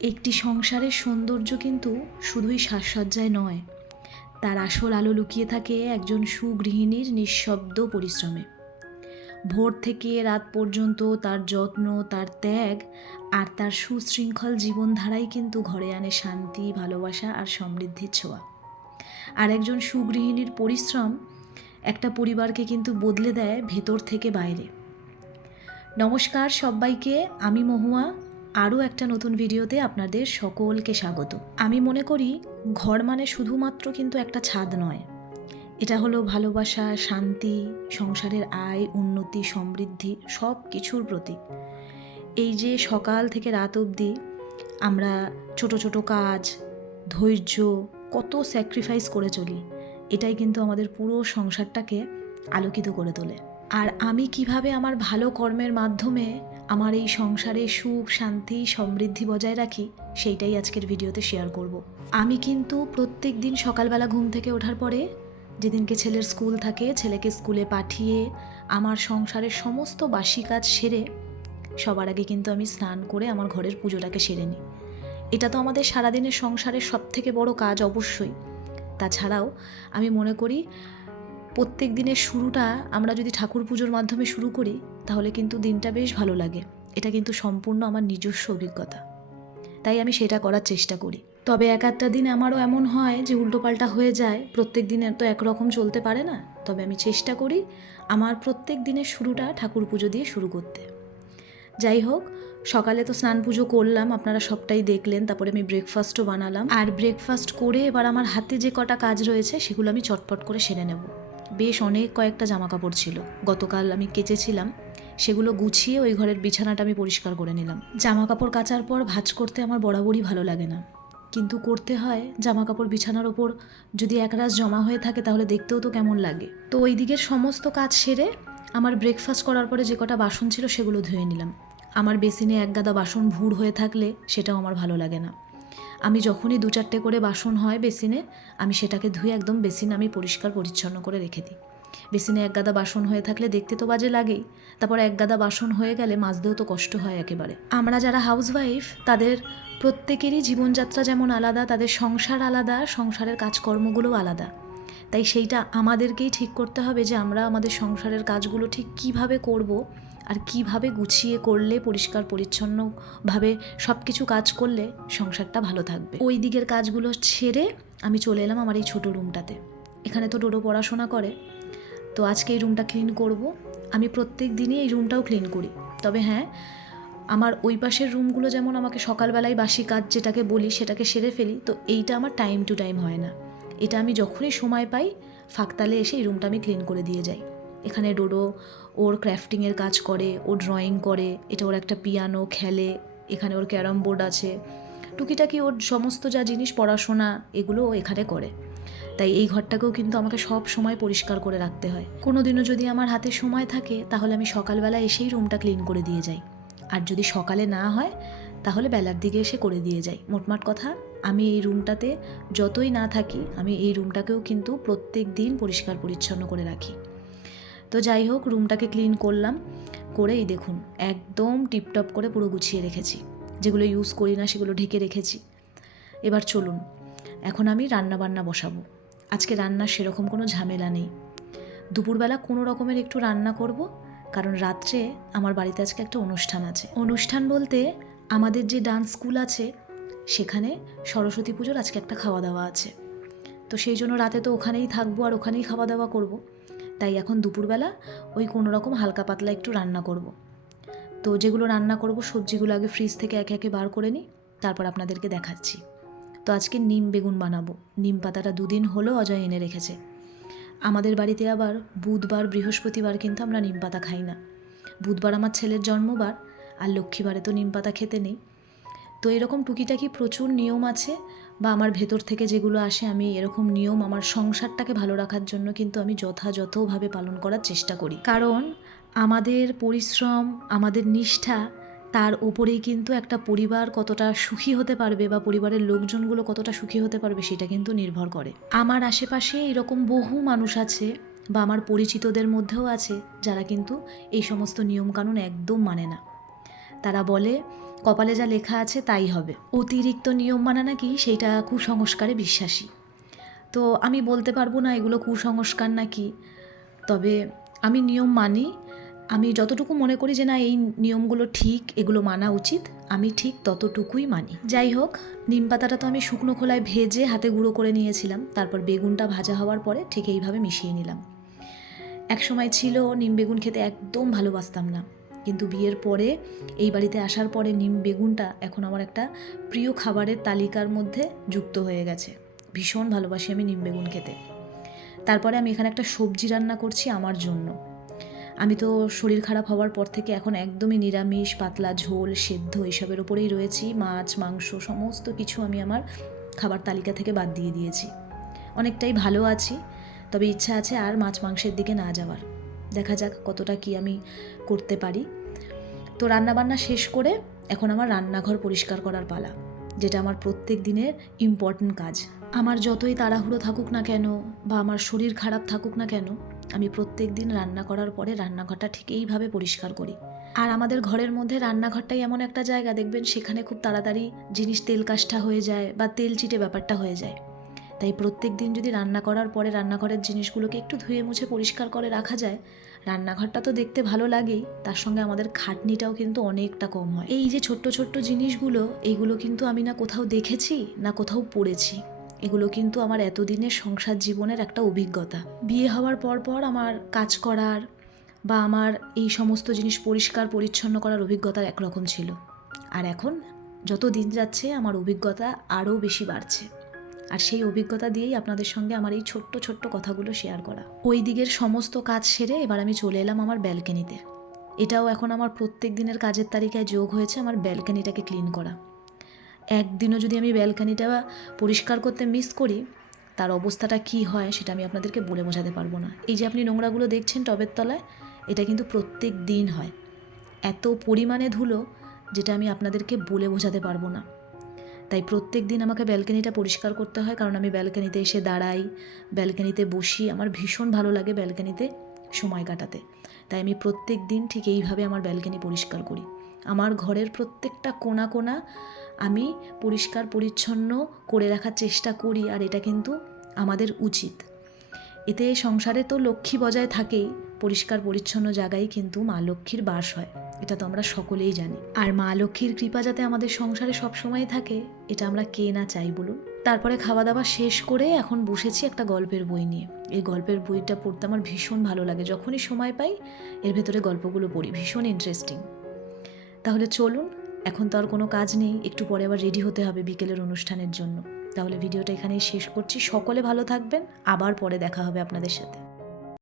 একটি সংসারের সৌন্দর্য কিন্তু শুধুই সাজসজ্জায় নয়। তার আসল আলো লুকিয়ে থাকে একজন সুগৃহিণীর নিঃশব্দ পরিশ্রমে। ভোর থেকে রাত পর্যন্ত তার যত্ন, তার ত্যাগ আর তার সুশৃঙ্খল জীবনধারাই কিন্তু ঘরে আনে শান্তি, ভালোবাসা আর সমৃদ্ধির ছোঁয়া। আর একজন সুগৃহিণীর পরিশ্রম একটা পরিবারকে কিন্তু বদলে দেয় ভেতর থেকে বাইরে। নমস্কার সবাইকে, আমি মহুয়া। আরও একটা নতুন ভিডিওতে আপনাদের সকলকে স্বাগত। আমি মনে করি ঘর মানে শুধুমাত্র কিন্তু একটা ছাদ নয়। এটা হলো ভালোবাসা, শান্তি, সংসারের আয়, উন্নতি, সমৃদ্ধি সব কিছুর প্রতীক। এই যে সকাল থেকে রাত অবধি আমরা ছোট ছোট কাজ, ধৈর্য, কত স্যাক্রিফাইস করে চলি, এটাই কিন্তু আমাদের পুরো সংসারটাকে আলোকিত করে তোলে। আর আমি কীভাবে আমার ভালো কর্মের মাধ্যমে আমার এই সংসারে সুখ, শান্তি, সমৃদ্ধি বজায় রাখি, সেইটাই আজকের ভিডিওতে শেয়ার করব। আমি কিন্তু প্রত্যেক দিন সকালবেলা ঘুম থেকে ওঠার পরে যেদিনকে ছেলের স্কুল থাকে, ছেলেকে স্কুলে পাঠিয়ে আমার সংসারের সমস্ত বাসি কাজ সেরে সবার আগে কিন্তু আমি স্নান করে আমার ঘরের পুজোটাকে সেরে নিই এটা তো আমাদের সারাদিনের সংসারের সব থেকে বড় কাজ অবশ্যই তাছাড়াও আমি মনে করি প্রত্যেক দিনের শুরুটা আমরা যদি ঠাকুর পুজোর মাধ্যমে শুরু করি তাহলে কিন্তু দিনটা বেশ ভালো লাগে। এটা কিন্তু সম্পূর্ণ আমার নিজস্ব অভিজ্ঞতা। তাই আমি সেটা করার চেষ্টা করি। তবে এক একটা দিন আমারও এমন হয় যে উল্টোপাল্টা হয়ে যায়, প্রত্যেক দিনের তো একরকম চলতে পারে না। তবে আমি চেষ্টা করি আমার প্রত্যেক দিনের শুরুটা ঠাকুর পুজো দিয়ে শুরু করতে। যাই হোক, সকালে তো স্নান পুজো করলাম, আপনারা সবটাই দেখলেন, তারপরে আমি ব্রেকফাস্টও বানালাম। আর ব্রেকফাস্ট করে এবার আমার হাতে যে কটা কাজ রয়েছে, সেগুলো আমি চটপট করে সেরে নেব। বেশ অনেক কয়েকটা জামা কাপড় ছিল। গতকাল আমি কেচেছিলাম, সেগুলো গুছিয়ে ওই ঘরের বিছানাটা আমি পরিষ্কার করে নিলাম। জামা কাপড় কাচার পর ভাঁজ করতে আমার বরাবরই ভালো লাগে না। কিন্তু করতে হয় জামা কাপড় বিছানার ওপর যদি একরাশ জমা হয়ে থাকে তাহলে দেখতেও তো কেমন লাগে। তো ওই দিকের সমস্ত কাজ সেরে আমার ব্রেকফাস্ট করার পরে যে কটা বাসন ছিল সেগুলো ধুয়ে নিলাম। আমার বেসিনে এক গাদা বাসন ভুড় হয়ে থাকলে সেটাও আমার ভালো লাগে না। আমি যখনই দু চারটে করে বাসন হয় বেসিনে, আমি সেটাকে ধুয়ে একদম বেসিন আমি পরিষ্কার পরিচ্ছন্ন করে রেখে দিই। বেসিনে এক গাদা বাসন হয়ে থাকলে দেখতে তো বাজে লাগেই, তারপর এক গাদা বাসন হয়ে গেলে মাজতেও তো কষ্ট হয় একেবারে। আমরা যারা হাউসওয়াইফ, তাদের প্রত্যেকেরই জীবনযাত্রা যেমন আলাদা, তাদের সংসার আলাদা, সংসারের কাজকর্মগুলোও আলাদা। তাই সেইটা আমাদেরকেই ঠিক করতে হবে যে আমরা আমাদের সংসারের কাজগুলো ঠিক কীভাবে করব আর কীভাবে গুছিয়ে করলে পরিষ্কার, পরিচ্ছন্নভাবে সব কিছু কাজ করলে সংসারটা ভালো থাকবে? ওই দিকের কাজগুলো ছেড়ে আমি চলে এলাম আমার এই ছোটো রুমটাতে। এখানে তো টোটো পড়াশোনা করে। তো আজকে এই রুমটা ক্লিন করব। আমি প্রত্যেক দিনই এই রুমটাও ক্লিন করি। তবে হ্যাঁ আমার ওই পাশের রুমগুলো যেমন আমাকে সকালবেলায় বাসি কাজ যেটাকে বলি সেটাকে সেরে ফেলি, তো এইটা আমার টাইম টু টাইম হয় না। এটা আমি যখনই সময় পাই ফাঁকতালে এসে এই রুমটা আমি ক্লিন করে দিয়ে যাই। এখানে ডোডো ওর ক্র্যাফটিংয়ের কাজ করে, ও ড্রয়িং করে, এটা ওর একটা পিয়ানো, খেলে, এখানে ওর ক্যারাম বোর্ড আছে। টুকিটাকি ওর সমস্ত যা জিনিস পড়াশোনা, এগুলো ও এখানে করে। তাই এই ঘরটাকেও কিন্তু আমাকে সব সময় পরিষ্কার করে রাখতে হয়। কোনো দিনও যদি আমার হাতে সময় থাকে, তাহলে আমি সকালবেলা এসেই রুমটা ক্লিন করে দিয়ে যাই। আর যদি সকালে না হয়, তাহলে বেলার দিকে এসে করে দিয়ে যাই। মোটমাট কথা, আমি এই রুমটাতে যতই না থাকি, আমি এই রুমটাকেও কিন্তু প্রত্যেক দিন পরিষ্কার পরিচ্ছন্ন করে রাখি। তো যাই হোক রুমটাকে ক্লিন করলাম। করে এই দেখুন, একদম টিপটপ করে পুরো গুছিয়ে রেখেছি। যেগুলো ইউজ করি না, সেগুলো ঢেকে রেখেছি। এবার চলুন, এখন আমি রান্না বান্না বসাবো। আজকে রান্নার সেরকম কোনো ঝামেলা নেই। দুপুরবেলা কোনো রকমের একটু রান্না করব, কারণ রাত্রে আমার বাড়িতে আজকে একটা অনুষ্ঠান আছে। অনুষ্ঠান বলতে আমাদের যে ডান্স স্কুল আছে, সেখানে সরস্বতী পুজোর আজকে একটা খাওয়া দাওয়া আছে। তো সেই জন্য রাতে তো ওখানেই থাকব আর ওখানেই খাওয়া দাওয়া করব। তাই এখন দুপুরবেলা ওই কোনো রকম হালকা পাতলা একটু রান্না করব। তো যেগুলো রান্না করব, সবজিগুলো আগে ফ্রিজ থেকে একে একে বার করে নিই, তারপর আপনাদেরকে দেখাচ্ছি। তো আজকে নিম বেগুন বানাবো। নিম পাতাটা দুদিন হলো অজয় এনে রেখেছে। আমাদের বাড়িতে আবার বুধবার, বৃহস্পতিবার কিন্তু আমরা নিম পাতা খাই না। বুধবার আমার ছেলের জন্মবার, আর লক্ষ্মীবারে তো নিম পাতা খেতে নেই। তো এরকম টুকিটাকি প্রচুর নিয়ম আছে বা আমার ভেতর থেকে যেগুলো আসে, আমি এরকম নিয়ম আমার সংসারটাকে ভালো রাখার জন্য কিন্তু আমি যথাযথভাবে পালন করার চেষ্টা করি। কারণ আমাদের পরিশ্রম, আমাদের নিষ্ঠা, তার ওপরেই কিন্তু একটা পরিবার কতটা সুখী হতে পারবে বা পরিবারের লোকজনগুলো কতটা সুখী হতে পারবে সেটা কিন্তু নির্ভর করে। আমার আশেপাশে এরকম বহু মানুষ আছে বা আমার পরিচিতদের মধ্যেও আছে যারা কিন্তু এই সমস্ত নিয়মকানুন একদম মানে না। তারা বলে, কপালে যা লেখা আছে তাই হবে। অতিরিক্ত নিয়ম মানা নাকি সেইটা কুসংস্কারে বিশ্বাসী। তো আমি বলতে পারব না এগুলো কুসংস্কার নাকি। তবে আমি নিয়ম মানি, আমি যতটুকু মনে করি যে না, এই নিয়মগুলো ঠিক, এগুলো মানা উচিত, আমি ঠিক ততটুকুই মানি। যাই হোক, নিম পাতাটা তো আমি শুকনো খোলায় ভেজে হাতে গুঁড়ো করে নিয়েছিলাম, তারপর বেগুনটা ভাজা হওয়ার পরে ঠিক এইভাবে মিশিয়ে নিলাম। এক সময় ছিল, নিম বেগুন খেতে একদম ভালোবাসতাম না। কিন্তু বিয়ের পরে, এই বাড়িতে আসার পরে নিম বেগুনটা এখন আমার একটা প্রিয় খাবারের তালিকার মধ্যে যুক্ত হয়ে গেছে। ভীষণ ভালোবাসি আমি নিম বেগুন খেতে। তারপরে আমি এখানে একটা সবজি রান্না করছি আমার জন্য। আমি তো শরীর খারাপ হওয়ার পর থেকে এখন একদমই নিরামিষ, পাতলা ঝোল, সেদ্ধ এসবের ওপরেই রয়েছি। মাছ, মাংস সমস্ত কিছু আমি আমার খাবার তালিকা থেকে বাদ দিয়ে দিয়েছি। অনেকটাই ভালো আছি, তবে ইচ্ছা আছে আর মাছ মাংসের দিকে না যাওয়ার। দেখা যাক কতটা কি আমি করতে পারি। তো রান্নাবান্না শেষ করে এখন আমার রান্নাঘর পরিষ্কার করার পালা, যেটা আমার প্রত্যেক দিনের ইম্পর্ট্যান্ট কাজ। আমার যতই তাড়াহুড়ো থাকুক না কেন বা আমার শরীর খারাপ থাকুক না কেন, আমি প্রত্যেক দিন রান্না করার পরে রান্নাঘরটা ঠিক এইভাবে পরিষ্কার করি। আর আমাদের ঘরের মধ্যে রান্নাঘরটাই এমন একটা জায়গা, দেখবেন সেখানে খুব তাড়াতাড়ি জিনিস তেল কাষ্ঠা হয়ে যায় বা তেল চিটে ব্যাপারটা হয়ে যায়। তাই প্রত্যেক দিন যদি রান্না করার পরে রান্নাঘরের জিনিসগুলোকে একটু ধুয়ে মুছে পরিষ্কার করে রাখা যায়, রান্নাঘরটা তো দেখতে ভালো লাগেই, তার সঙ্গে আমাদের খাটনিটাও কিন্তু অনেকটা কম হয়। এই যে ছোট্ট ছোট্ট জিনিসগুলো এইগুলো কিন্তু আমি না কোথাও দেখেছি, না কোথাও পড়েছি। এগুলো কিন্তু আমার এতদিনের সংসার জীবনের একটা অভিজ্ঞতা। বিয়ে হওয়ার পর পর আমার কাজ করার বা আমার এই সমস্ত জিনিস পরিষ্কার পরিচ্ছন্ন করার অভিজ্ঞতা একরকম ছিল। আর এখন যত দিন যাচ্ছে, আমার অভিজ্ঞতা আরও বেশি বাড়ছে। আর সেই অভিজ্ঞতা দিয়েই আপনাদের সঙ্গে আমার এই ছোট্ট ছোট্ট কথাগুলো শেয়ার করা। ওই দিকের সমস্ত কাজ সেরে এবার আমি চলে এলাম আমার ব্যালকনিতে এটাও এখন আমার প্রত্যেক দিনের কাজের তালিকায় যোগ হয়েছে আমার ব্যালকনিটাকে ক্লিন করা। একদিনও যদি আমি ব্যালকনিটা পরিষ্কার করতে মিস করি, তার অবস্থাটা কি হয় সেটা আমি আপনাদেরকে বলে বোঝাতে পারব না। এই যে আপনি নোংরাগুলো দেখছেন টবের তলায়, এটা কিন্তু প্রত্যেক দিন হয়। এত পরিমাণে ধুলো, যেটা আমি আপনাদেরকে বলে বোঝাতে পারব না। তাই প্রত্যেক দিন আমাকে ব্যালকনিটা পরিষ্কার করতে হয়, কারণ আমি ব্যালকনিতে এসে দাঁড়াই, ব্যালকনিতে বসি। আমার ভীষণ ভালো লাগে ব্যালকনিতে সময় কাটাতে। তাই আমি প্রত্যেক দিন ঠিক এইভাবে আমার ব্যালকনি পরিষ্কার করি। আমার ঘরের প্রত্যেকটা কোনা কোনা আমি পরিষ্কার পরিচ্ছন্ন করে রাখার চেষ্টা করি, আর এটা কিন্তু আমাদের উচিত। এতে সংসারে তো লক্ষ্মী বজায় থাকেই, পরিষ্কার পরিচ্ছন্ন জায়গায় কিন্তু মা লক্ষ্মীর বাস হয়। এটা তো আমরা সকলেই জানি। আর মা লক্ষ্মীর কৃপা যাতে আমাদের সংসারে সবসময় থাকে, এটা আমরা কে না চাই বলুন? তারপরে খাওয়া দাওয়া শেষ করে এখন বসেছি একটা গল্পের বই নিয়ে। এই গল্পের বইটা পড়তে আমার ভীষণ ভালো লাগে। যখনই সময় পাই, এর ভেতরে গল্পগুলো পড়ি। ভীষণ ইন্টারেস্টিং তাহলে চলুন, এখন তো আর কোনো কাজ নেই। একটু পরে আবার রেডি হতে হবে বিকেলের অনুষ্ঠানের জন্য। তাহলে ভিডিওটা এখানেই শেষ করছি। সকলে ভালো থাকবেন। আবার পরে দেখা হবে আপনাদের সাথে।